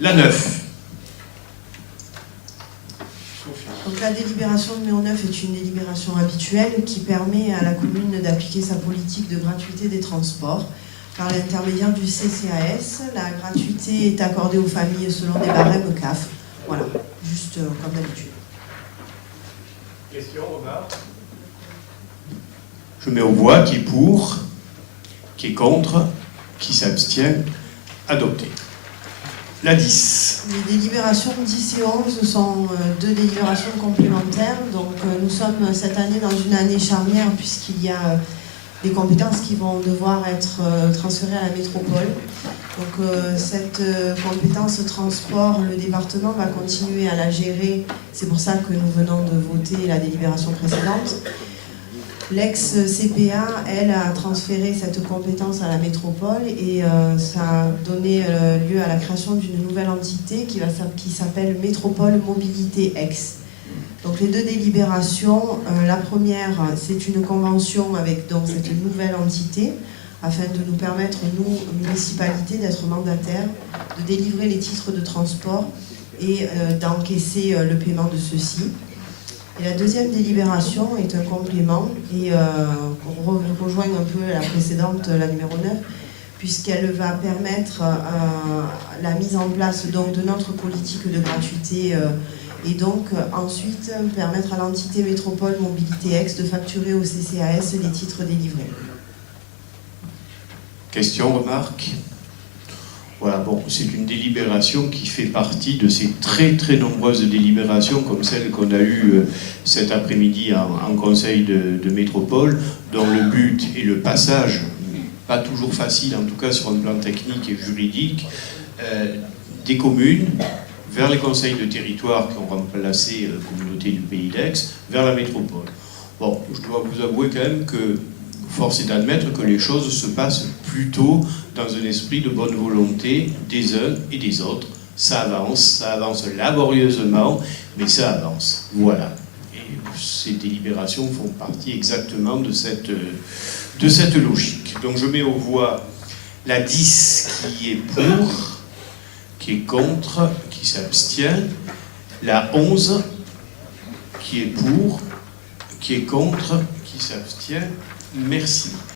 La 9. Donc la délibération numéro 9 est une délibération habituelle qui permet à la commune d'appliquer sa politique de gratuité des transports par l'intermédiaire du CCAS. La gratuité est accordée aux familles selon des barèmes CAF. Voilà, juste comme d'habitude. Question, remarque? Je mets aux voix qui est pour, qui est contre, qui s'abstient, adopté. La 10. Les délibérations 10 et 11 sont deux délibérations complémentaires. Donc nous sommes cette année dans une année charnière puisqu'il y a des compétences qui vont devoir être transférées à la métropole. Donc cette compétence transport, le département va continuer à la gérer. C'est pour ça que nous venons de voter la délibération précédente. L'ex-CPA, elle, a transféré cette compétence à la métropole et ça a donné lieu à la création d'une nouvelle entité qui s'appelle Métropole Mobilité Aix. Donc les deux délibérations, la première, c'est une convention avec donc, cette nouvelle entité afin de nous permettre, nous, municipalités, d'être mandataires, de délivrer les titres de transport et d'encaisser le paiement de ceux-ci. Et la deuxième délibération est un complément et on rejoint un peu la précédente, la numéro 9, puisqu'elle va permettre la mise en place donc, de notre politique de gratuité et donc ensuite permettre à l'entité Métropole Mobilité Aix de facturer au CCAS les titres délivrés. Question, remarque? Voilà, bon, c'est une délibération qui fait partie de ces très nombreuses délibérations comme celle qu'on a eue cet après-midi en conseil de métropole, dont le but est le passage, pas toujours facile en tout cas sur un plan technique et juridique, des communes vers les conseils de territoire qui ont remplacé la communauté du Pays d'Aix, vers la métropole. Bon, je dois vous avouer quand même que force est d'admettre que les choses se passent plutôt dans un esprit de bonne volonté des uns et des autres. Ça avance laborieusement, mais ça avance. Voilà. Et ces délibérations font partie exactement de cette logique. Donc je mets aux voix la 10 qui est pour, qui est contre, qui s'abstient. La 11 qui est pour, qui est contre, qui s'abstient. Merci.